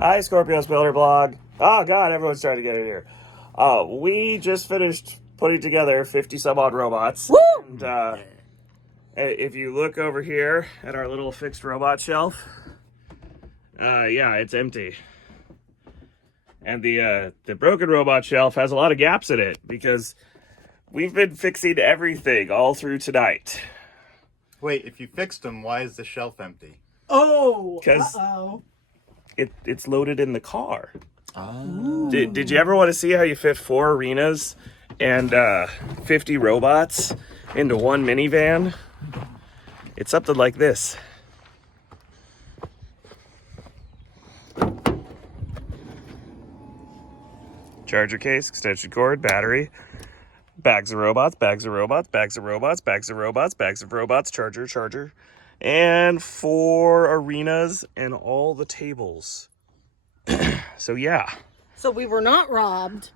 Hi, Skorpios Builder Blog. Oh, God, everyone's trying to get in here. We just finished putting together 50 some odd robots. Woo! And if you look over here at our little fixed robot shelf, yeah, it's empty. And the broken robot shelf has a lot of gaps in it because we've been fixing everything all through tonight. Wait, if you fixed them, why is the shelf empty? Oh, uh-oh. It's loaded in the car. Oh. Did you ever want to see how you fit 4 arenas and 50 robots into one minivan? It's something like this. Charger case, extension cord, battery, bags of robots, bags of robots, bags of robots, bags of robots, bags of robots, charger, and 4 arenas and all the tables. So yeah. So we were not robbed.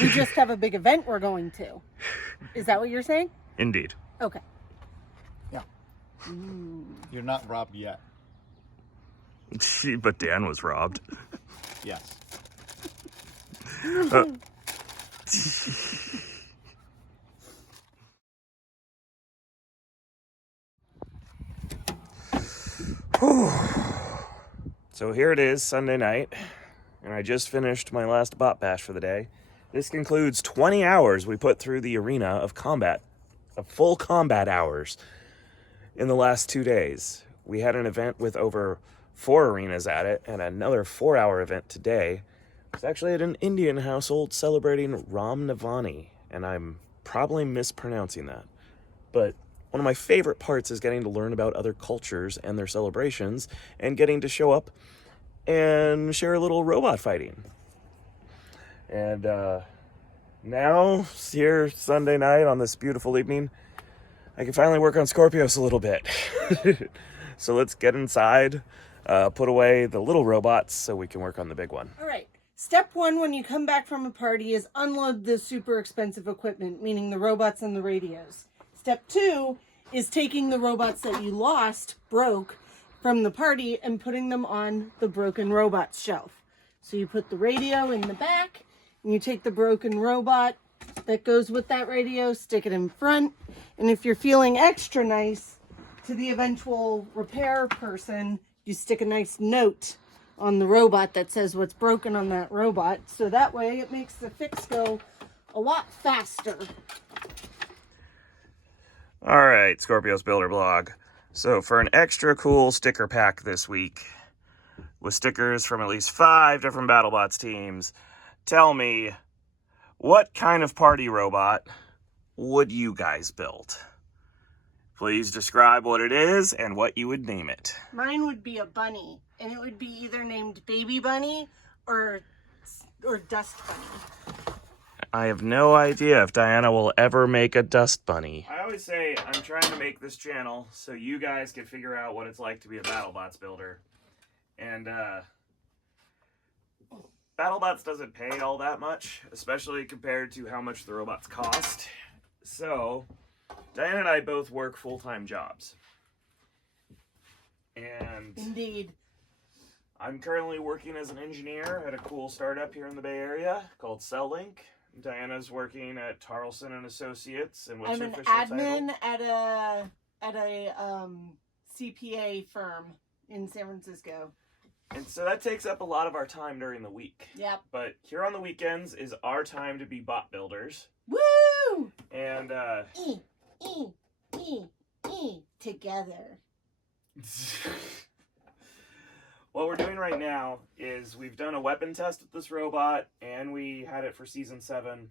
We just have a big event we're going to. Is that what you're saying? Indeed. Okay. Yeah. You're not robbed yet. But Dan was robbed. Yes. So here it is, Sunday night, and I just finished my last bot bash for the day. This concludes 20 hours we put through the arena of combat, of full combat hours in the last 2 days. We had an event with over 4 arenas at it, and another 4-hour event today. It's actually at an Indian household celebrating Ram Navani, and I'm probably mispronouncing that. But one of my favorite parts is getting to learn about other cultures and their celebrations, and getting to show up and share a little robot fighting. And now, here Sunday night on this beautiful evening, I can finally work on Scorpios a little bit. So let's get inside, put away the little robots so we can work on the big one. All right. Step 1 when you come back from a party is unload the super expensive equipment, meaning the robots and the radios. Step 2 is taking the robots that you broke from the party and putting them on the broken robots shelf. So you put the radio in the back, and you take the broken robot that goes with that radio, stick it in front, and if you're feeling extra nice to the eventual repair person, you stick a nice note on the robot that says what's broken on that robot, so that way it makes the fix go a lot faster. All right, Scorpios Builder Blog. So for an extra cool sticker pack this week, with stickers from at least 5 different Battlebots teams, tell me, what kind of party robot would you guys build? Please describe what it is and what you would name it. Mine would be a bunny, and it would be either named Baby Bunny or Dust Bunny. I have no idea if Diana will ever make a dust bunny. I always say I'm trying to make this channel so you guys can figure out what it's like to be a Battlebots builder. And Battlebots doesn't pay all that much, especially compared to how much the robots cost. So Diana and I both work full-time jobs. And indeed, I'm currently working as an engineer at a cool startup here in the Bay Area called CellLink. Diana's working at Tarleson and Associates, and what's I'm your an official admin title? at a CPA firm in San Francisco. And so that takes up a lot of our time during the week. Yep. But here on the weekends is our time to be bot builders. Woo! And together. What we're doing right now is we've done a weapon test with this robot, and we had it for season 7.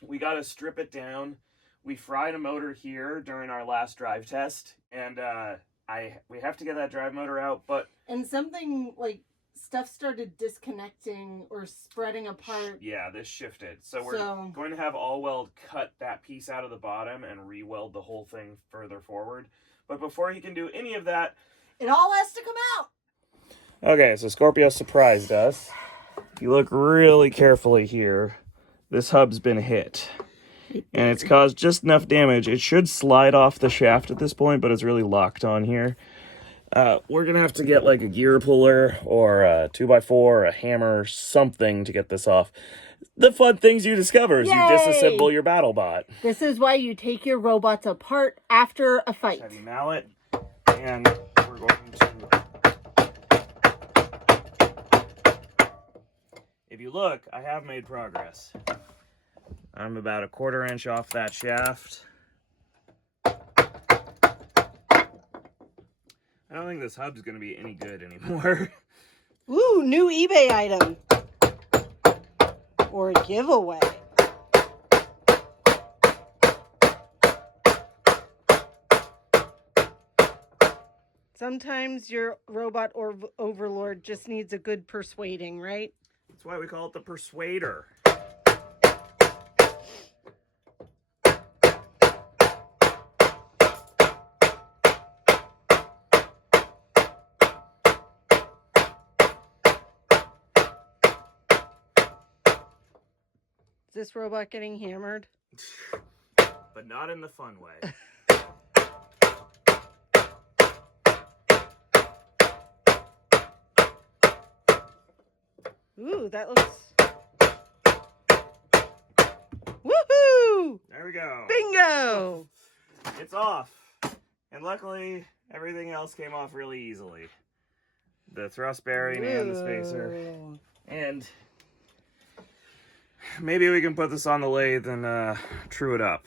We got to strip it down. We fried a motor here during our last drive test, and we have to get that drive motor out, but... And something, like, stuff started disconnecting or spreading apart. Yeah, this shifted. So we're going to have All-Weld cut that piece out of the bottom and re-weld the whole thing further forward. But before he can do any of that... It all has to come out! Okay, so Scorpio surprised us. If you look really carefully here, this hub's been hit. And it's caused just enough damage. It should slide off the shaft at this point, but it's really locked on here. We're gonna have to get like a gear puller or a 2x4, a hammer, something to get this off. The fun things you discover as you disassemble your Battlebot. This is why you take your robots apart after a fight. Heavy mallet, and we're going to... If you look, I have made progress. I'm about a 1/4 inch off that shaft. I don't think this hub's going to be any good anymore. Ooh, new eBay item. Or a giveaway. Sometimes your robot or overlord just needs a good persuading, right? That's why we call it the Persuader. Is this robot getting hammered? But not in the fun way. Ooh, that looks... Woohoo! There we go. Bingo! It's off. And luckily, everything else came off really easily. The thrust bearing and the spacer. And maybe we can put this on the lathe and true it up.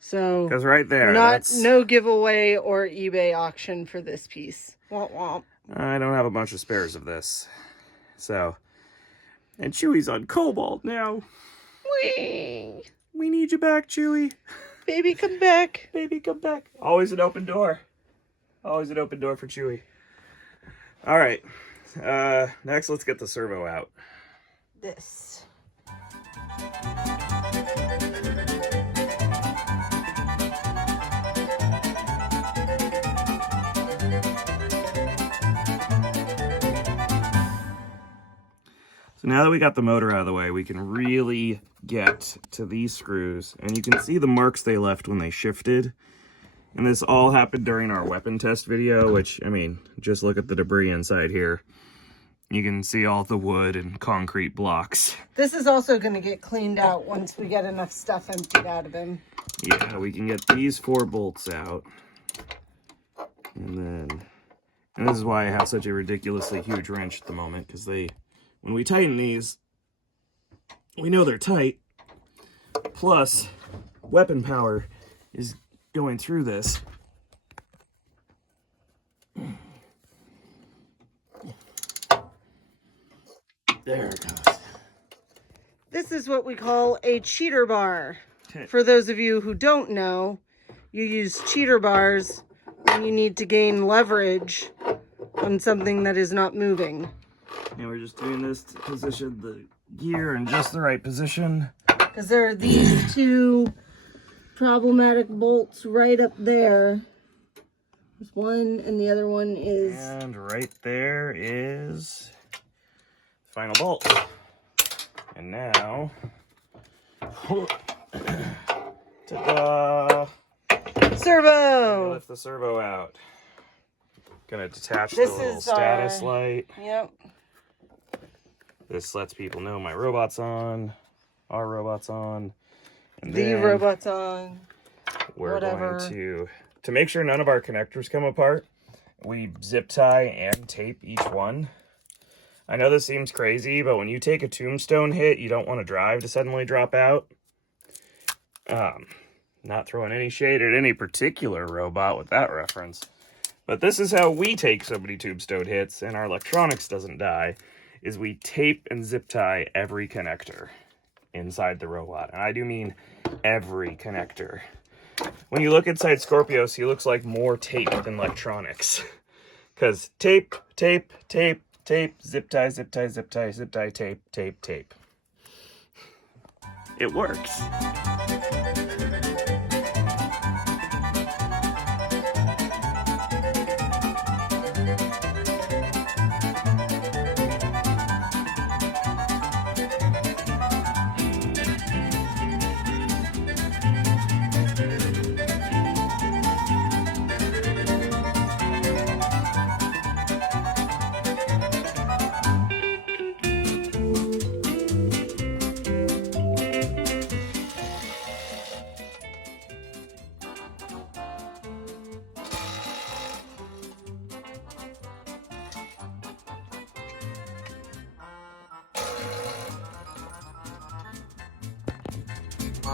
So, because right there, no giveaway or eBay auction for this piece. Womp womp. I don't have a bunch of spares of this. So, and Chewy's on Cobalt now. Whee! We need you back, Chewy. Baby, come back. Baby, come back. Always an open door. Always an open door for Chewy. All right. Next, let's get the servo out. This. So now that we got the motor out of the way, we can really get to these screws. And you can see the marks they left when they shifted. And this all happened during our weapon test video, which, I mean, just look at the debris inside here. You can see all the wood and concrete blocks. This is also going to get cleaned out once we get enough stuff emptied out of him. Yeah, we can get these 4 bolts out. And this is why I have such a ridiculously huge wrench at the moment, because when we tighten these, we know they're tight. Plus, weapon power is going through this. There it goes. This is what we call a cheater bar. For those of you who don't know, you use cheater bars when you need to gain leverage on something that is not moving. And we're just doing this to position the gear in just the right position. Because there are these 2 problematic bolts right up there. There's one, and the other one is... And right there is the final bolt. And now... Ta-da! Servo! Lift the servo out. Gonna detach This the little is status our... light. Yep. This lets people know my robot's on, our robot's on. And The robot's on. We're whatever. going to make sure none of our connectors come apart, we zip tie and tape each one. I know this seems crazy, but when you take a tombstone hit, you don't want to drive to suddenly drop out. Not throwing any shade at any particular robot with that reference. But this is how we take so many tombstone hits and our electronics doesn't die, is we tape and zip tie every connector inside the robot. And I do mean every connector. When you look inside Scorpios, he looks like more tape than electronics. Because tape, tape, tape, tape, zip tie, zip tie, zip tie, zip tie, tape, tape, tape. It works. The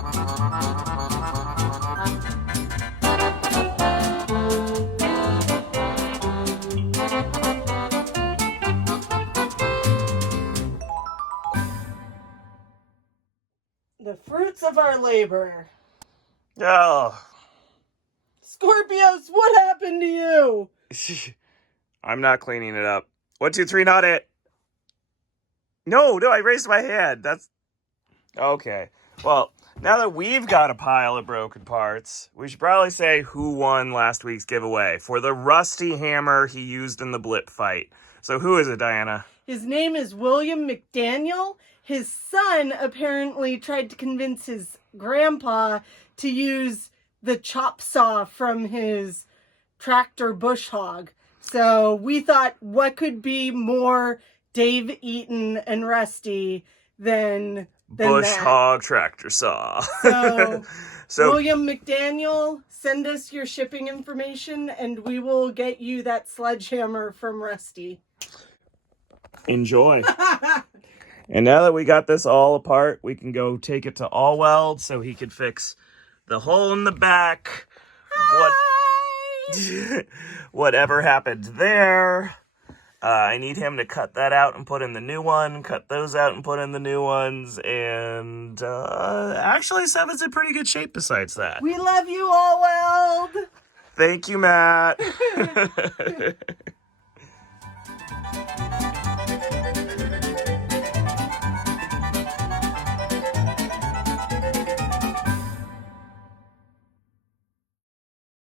fruits of our labor. Oh. Scorpios, what happened to you? I'm not cleaning it up. 1, 2, 3, not it. No, I raised my hand. That's okay. Well, now that we've got a pile of broken parts, we should probably say who won last week's giveaway for the rusty hammer he used in the blip fight. So who is it, Diana? His name is William McDaniel. His son apparently tried to convince his grandpa to use the chop saw from his tractor bush hog. So we thought, what could be more Dave Eaton and Rusty than Bush that? hog tractor saw. So William McDaniel, send us your shipping information and we will get you that sledgehammer from Rusty. Enjoy. And now that we got this all apart, we can go take it to All Weld so he could fix the hole in the back. Whatever happened there. I need him to cut that out and put in the new one, cut those out and put in the new ones, and actually Seven's in pretty good shape besides that. We love you, All Weld. Thank you, Matt.